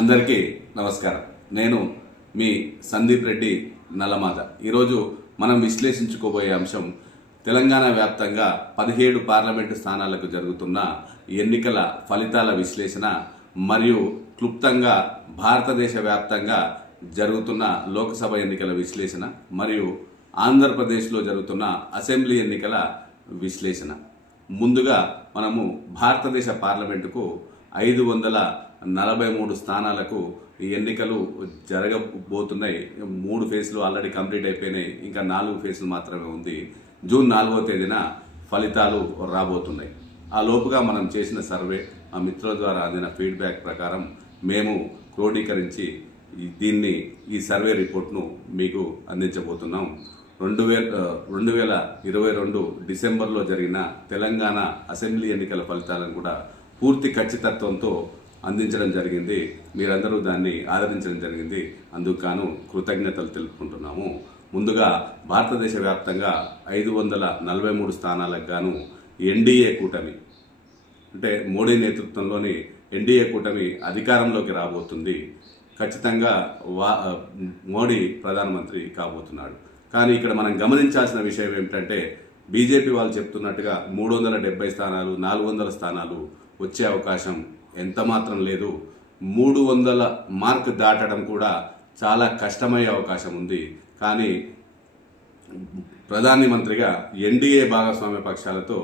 అందరికీ నమస్కారం. నేను మీ సందీప్ రెడ్డి నల్లమాద. ఈరోజు మనం విశ్లేషించుకోబోయే అంశం తెలంగాణ వ్యాప్తంగా 17 పార్లమెంటు స్థానాలకు జరుగుతున్న ఎన్నికల ఫలితాల విశ్లేషణ మరియు క్లుప్తంగా భారతదేశ వ్యాప్తంగా జరుగుతున్న లోక్సభ ఎన్నికల విశ్లేషణ మరియు ఆంధ్రప్రదేశ్లో జరుగుతున్న అసెంబ్లీ ఎన్నికల విశ్లేషణ. ముందుగా మనము భారతదేశ పార్లమెంటుకు 543 స్థానాలకు ఈ ఎన్నికలు జరగబోతున్నాయి. 3 ఫేజ్లు ఆల్రెడీ కంప్లీట్ అయిపోయినాయి. ఇంకా 4 ఫేజ్లు మాత్రమే ఉంది. జూన్ 4వ తేదీన ఫలితాలు రాబోతున్నాయి. ఆ లోపుగా మనం చేసిన సర్వే, ఆ మిత్రుల ద్వారా అందిన ఫీడ్బ్యాక్ ప్రకారం మేము క్రోడీకరించి ఈ సర్వే రిపోర్ట్ను మీకు అందించబోతున్నాం. 2022 డిసెంబర్లో జరిగిన తెలంగాణ అసెంబ్లీ ఎన్నికల ఫలితాలను కూడా పూర్తి ఖచ్చితత్వంతో అందించడం జరిగింది. మీరందరూ దాన్ని ఆదరించడం జరిగింది. అందుకు గాను కృతజ్ఞతలు తెలుపుకుంటున్నాము. ముందుగా భారతదేశ వ్యాప్తంగా 543 స్థానాలకు గాను ఎన్డీఏ కూటమి, అంటే మోడీ నేతృత్వంలోని ఎన్డీఏ కూటమి అధికారంలోకి రాబోతుంది. ఖచ్చితంగా మోడీ ప్రధానమంత్రి కాబోతున్నాడు. కానీ ఇక్కడ మనం గమనించాల్సిన విషయం ఏమిటంటే, బీజేపీ వాళ్ళు చెప్తున్నట్టుగా 370 స్థానాలు, 400 స్థానాలు వచ్చే అవకాశం ఎంత మాత్రం లేదు. 300 మార్క్ దాటడం కూడా చాలా కష్టమయ్యే అవకాశం ఉంది. కానీ ప్రధానమంత్రిగా ఎన్డీఏ భాగస్వామ్య పక్షాలతో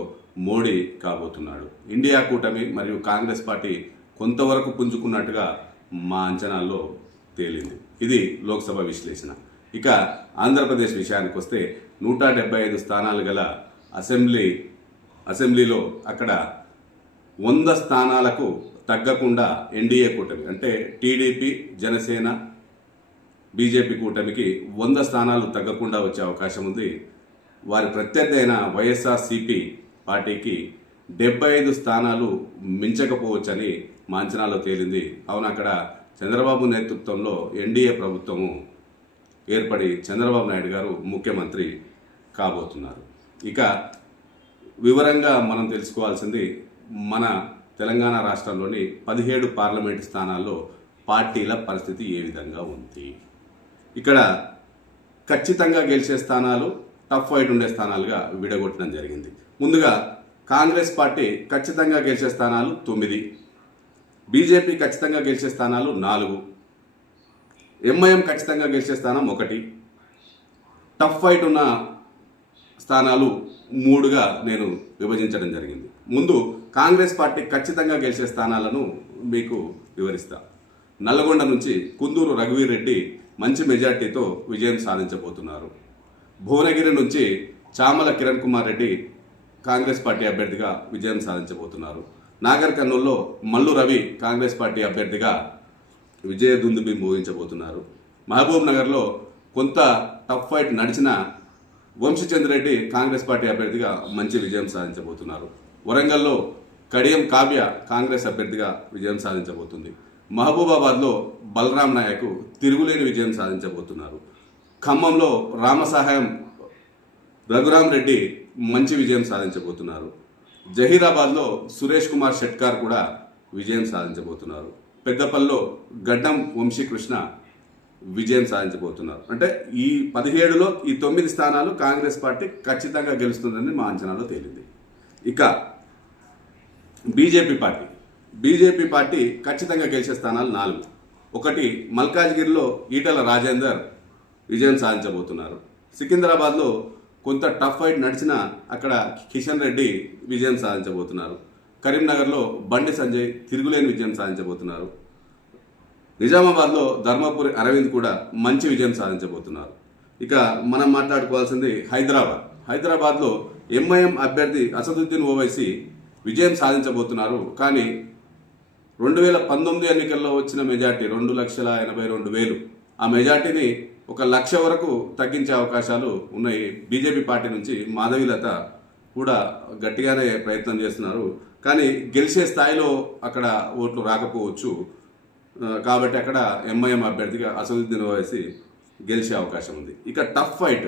మోడీ కాబోతున్నాడు. ఇండియా కూటమి మరియు కాంగ్రెస్ పార్టీ కొంతవరకు పుంజుకున్నట్టుగా మా అంచనాల్లో తేలింది. ఇది లోక్సభ విశ్లేషణ. ఇక ఆంధ్రప్రదేశ్ విషయానికి వస్తే 175 స్థానాలు గల అసెంబ్లీలో అక్కడ 100 స్థానాలకు తగ్గకుండా ఎన్డీఏ కూటమి, అంటే టీడీపీ, జనసేన, బీజేపీ కూటమికి 100 స్థానాలు తగ్గకుండా వచ్చే అవకాశం ఉంది. వారి ప్రత్యర్థి అయిన వైఎస్ఆర్సీపీ పార్టీకి 75 స్థానాలు మించకపోవచ్చని మా అంచనాలో తేలింది. అవును, అక్కడ చంద్రబాబు నేతృత్వంలో ఎన్డీఏ ప్రభుత్వము ఏర్పడి చంద్రబాబు నాయుడు గారు ముఖ్యమంత్రి కాబోతున్నారు. ఇక వివరంగా మనం తెలుసుకోవాల్సింది, మన తెలంగాణ రాష్ట్రంలోని 17 పార్లమెంటు స్థానాల్లో పార్టీల పరిస్థితి ఏ విధంగా ఉంది. ఇక్కడ ఖచ్చితంగా గెలిచే స్థానాలు, టఫ్ ఫైట్ ఉండే స్థానాలుగా విడగొట్టడం జరిగింది. ముందుగా కాంగ్రెస్ పార్టీ ఖచ్చితంగా గెలిచే స్థానాలు 9, బీజేపీ ఖచ్చితంగా గెలిచే స్థానాలు 4, ఎంఐఎం ఖచ్చితంగా గెలిచే స్థానం 1, టఫ్ ఫైట్ ఉన్న స్థానాలు 3గా నేను విభజించడం జరిగింది. ముందు కాంగ్రెస్ పార్టీ ఖచ్చితంగా గెలిచే స్థానాలను మీకు వివరిస్తా. నల్లగొండ నుంచి కుందూరు రఘువీర్ రెడ్డి మంచి మెజార్టీతో విజయం సాధించబోతున్నారు. భువనగిరి నుంచి చామల కిరణ్ కుమార్ రెడ్డి కాంగ్రెస్ పార్టీ అభ్యర్థిగా విజయం సాధించబోతున్నారు. నాగర్ కర్నూల్లో మల్లు రవి కాంగ్రెస్ పార్టీ అభ్యర్థిగా విజయ దుందుబి మోగించబోతున్నారు. మహబూబ్ నగర్లో కొంత టఫ్ ఫైట్ నడిచిన వంశీచంద్రెడ్డి కాంగ్రెస్ పార్టీ అభ్యర్థిగా మంచి విజయం సాధించబోతున్నారు. వరంగల్లో కడియం కావ్య కాంగ్రెస్ అభ్యర్థిగా విజయం సాధించబోతుంది. మహబూబాబాద్లో బలరాం నాయక్ తిరుగులేని విజయం సాధించబోతున్నారు. ఖమ్మంలో రామసహాయం రఘురాం రెడ్డి మంచి విజయం సాధించబోతున్నారు. జహీరాబాద్లో సురేష్ కుమార్ షెట్కార్ కూడా విజయం సాధించబోతున్నారు. పెద్దపల్లిలో గడ్డం వంశీకృష్ణ విజయం సాధించబోతున్నారు. అంటే ఈ 17లో ఈ 9 స్థానాలు కాంగ్రెస్ పార్టీ ఖచ్చితంగా గెలుస్తుందని మా అంచనాలో తేలింది. ఇక బీజేపీ పార్టీ ఖచ్చితంగా గెలిచే స్థానాలు 4. 1 మల్కాజ్గిరిలో ఈటల రాజేందర్ విజయం సాధించబోతున్నారు. సికింద్రాబాద్లో కొంత టఫ్ ఫైట్ నడిచిన అక్కడ కిషన్ రెడ్డి విజయం సాధించబోతున్నారు. కరీంనగర్లో బండి సంజయ్ తిరుగులేని విజయం సాధించబోతున్నారు. నిజామాబాద్లో ధర్మపురి అరవింద్ కూడా మంచి విజయం సాధించబోతున్నారు. ఇక మనం మాట్లాడుకోవాల్సింది హైదరాబాద్లో ఎంఐఎం అభ్యర్థి అసదుద్దీన్ ఓవైసీ విజయం సాధించబోతున్నారు. కానీ 2019 ఎన్నికల్లో వచ్చిన మెజార్టీ 2,82,000, ఆ మెజార్టీని 1,00,000 వరకు తగ్గించే అవకాశాలు ఉన్నాయి. బీజేపీ పార్టీ నుంచి మాధవీలత కూడా గట్టిగానే ప్రయత్నం చేస్తున్నారు. కానీ గెలిచే స్థాయిలో అక్కడ ఓట్లు రాకపోవచ్చు. కాబట్టి అక్కడ ఎంఐఎం అభ్యర్థిగా అసదుద్దీన్ ఓవైసీ గెలిచే అవకాశం ఉంది. ఇక టఫ్ ఫైట్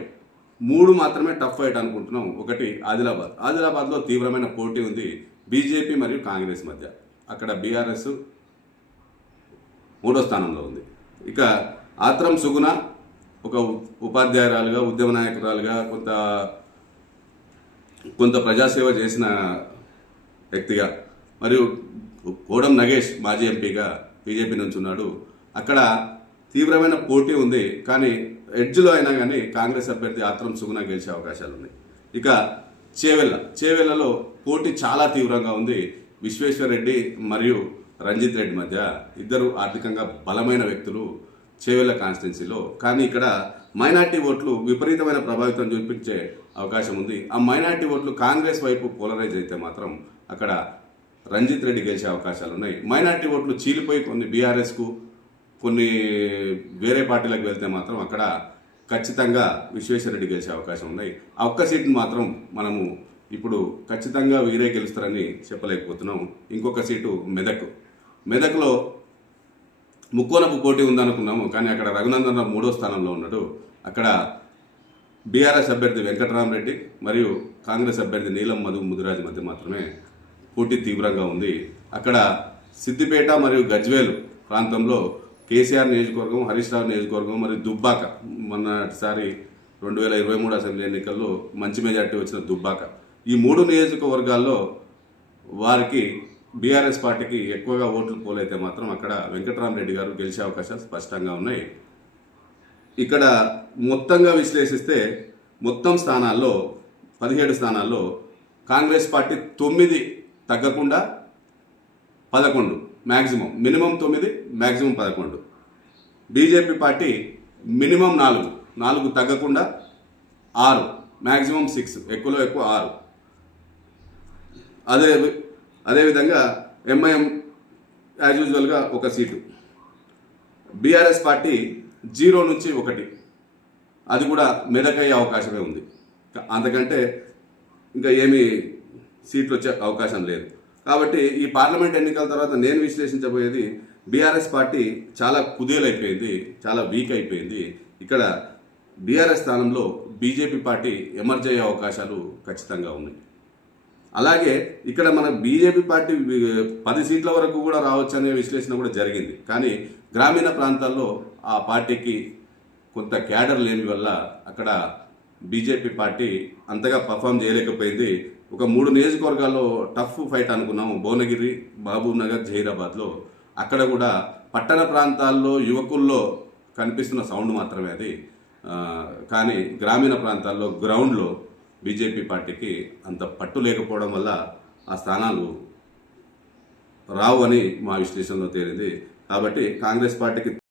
3 మాత్రమే టఫ్ ఫైట్ అనుకుంటున్నాం. 1 ఆదిలాబాద్లో తీవ్రమైన పోటీ ఉంది బీజేపీ మరియు కాంగ్రెస్ మధ్య. అక్కడ బీఆర్ఎస్ 3వ స్థానంలో ఉంది. ఇక ఆత్రం సుగుణ ఒక ఉపాధ్యాయురాలుగా, ఉద్యమ నాయకురాలుగా, కొంత ప్రజాసేవ చేసిన వ్యక్తిగా, మరియు కోడం నగేష్ మాజీ ఎంపీగా బీజేపీ నుంచి ఉన్నాడు. అక్కడ తీవ్రమైన పోటీ ఉంది. కానీ ఎడ్జ్లో అయినా కానీ కాంగ్రెస్ అభ్యర్థి ఆత్రం సుగుణ గెలిచే అవకాశాలు ఉన్నాయి. ఇక చేవెళ్లలో పోటీ చాలా తీవ్రంగా ఉంది. విశ్వేశ్వర్ రెడ్డి మరియు రంజిత్ రెడ్డి మధ్య, ఇద్దరు ఆర్థికంగా బలమైన వ్యక్తులు చేవెళ్ల కాన్స్టిట్యున్సీలో. కానీ ఇక్కడ మైనార్టీ ఓట్లు విపరీతమైన ప్రభావితం చూపించే అవకాశం ఉంది. ఆ మైనార్టీ ఓట్లు కాంగ్రెస్ వైపు పోలరైజ్ అయితే మాత్రం అక్కడ రంజిత్ రెడ్డి గెలిచే అవకాశాలు ఉన్నాయి. మైనార్టీ ఓట్లు చీలిపోయి కొన్ని బీఆర్ఎస్కు, కొన్ని వేరే పార్టీలకు వెళ్తే మాత్రం అక్కడ ఖచ్చితంగా విశ్వేశ్వరరెడ్డి గెలిచే అవకాశం ఉన్నాయి. ఆ ఒక్క సీటును మాత్రం మనము ఇప్పుడు ఖచ్చితంగా వీరే గెలుస్తారని చెప్పలేకపోతున్నాం. ఇంకొక సీటు మెదక్లో ముక్కోనపు పోటీ ఉందనుకున్నాము. కానీ అక్కడ రఘునందన్ రావు 3వ స్థానంలో ఉన్నాడు. అక్కడ బీఆర్ఎస్ అభ్యర్థి వెంకటరామరెడ్డి మరియు కాంగ్రెస్ అభ్యర్థి నీలం ముదిరాజు మధ్య మాత్రమే పోటీ తీవ్రంగా ఉంది. అక్కడ సిద్దిపేట మరియు గజ్వేల్ ప్రాంతంలో కేసీఆర్ నియోజకవర్గం, హరీష్ రావు నియోజకవర్గం మరియు దుబ్బాక, మొన్నటిసారి 2023 అసెంబ్లీ ఎన్నికల్లో మంచి మెజార్టీ వచ్చిన దుబ్బాక, ఈ 3 నియోజకవర్గాల్లో వారికి బీఆర్ఎస్ పార్టీకి ఎక్కువగా ఓట్లు పోలైతే మాత్రం అక్కడ వెంకటరామరెడ్డి గారు గెలిచే అవకాశాలు స్పష్టంగా ఉన్నాయి. ఇక్కడ మొత్తంగా విశ్లేషిస్తే మొత్తం స్థానాల్లో 17 స్థానాల్లో కాంగ్రెస్ పార్టీ 9 తగ్గకుండా 11, maximum minimum 9, maximum 11. BJP party minimum 4 తగ్గకుండా 6, మ్యాక్సిమం 6, ఎక్కువలో ఎక్కువ 6. అదేవిధంగా ఎంఐఎం యాజ్ యూజువల్గా 1 సీటు. బీఆర్ఎస్ పార్టీ 0 నుంచి 1, అది కూడా మెదకయ్యే అవకాశమే ఉంది. అంతకంటే ఇంకా ఏమీ సీట్లు వచ్చే అవకాశం లేదు. కాబట్టి ఈ పార్లమెంట్ ఎన్నికల తర్వాత నేను విశ్లేషించబోయేది, బీఆర్ఎస్ పార్టీ చాలా కుదేలైపోయింది, చాలా వీక్ అయిపోయింది. ఇక్కడ బీఆర్ఎస్ స్థానంలో బీజేపీ పార్టీ ఎమర్జ్ అయ్యే అవకాశాలు ఖచ్చితంగా ఉన్నాయి. అలాగే ఇక్కడ మన బీజేపీ పార్టీ 10 సీట్ల వరకు కూడా రావచ్చు అనే విశ్లేషణ కూడా జరిగింది. కానీ గ్రామీణ ప్రాంతాల్లో ఆ పార్టీకి కొంత క్యాడర్ లేని వల్ల అక్కడ బీజేపీ పార్టీ అంతగా పర్ఫామ్ చేయలేకపోయింది. ఒక 3 నియోజకవర్గాల్లో టఫ్ ఫైట్ అనుకున్నాము, భువనగిరి, మహబూబ్ నగర్, జహీరాబాద్లో. అక్కడ కూడా పట్టణ ప్రాంతాల్లో యువకుల్లో కనిపిస్తున్న సౌండ్ మాత్రమే అది. కానీ గ్రామీణ ప్రాంతాల్లో గ్రౌండ్లో బీజేపీ పార్టీకి అంత పట్టు లేకపోవడం వల్ల ఆ స్థానాలు రావు అని మా విశ్లేషణలో తేలింది. కాబట్టి కాంగ్రెస్ పార్టీకి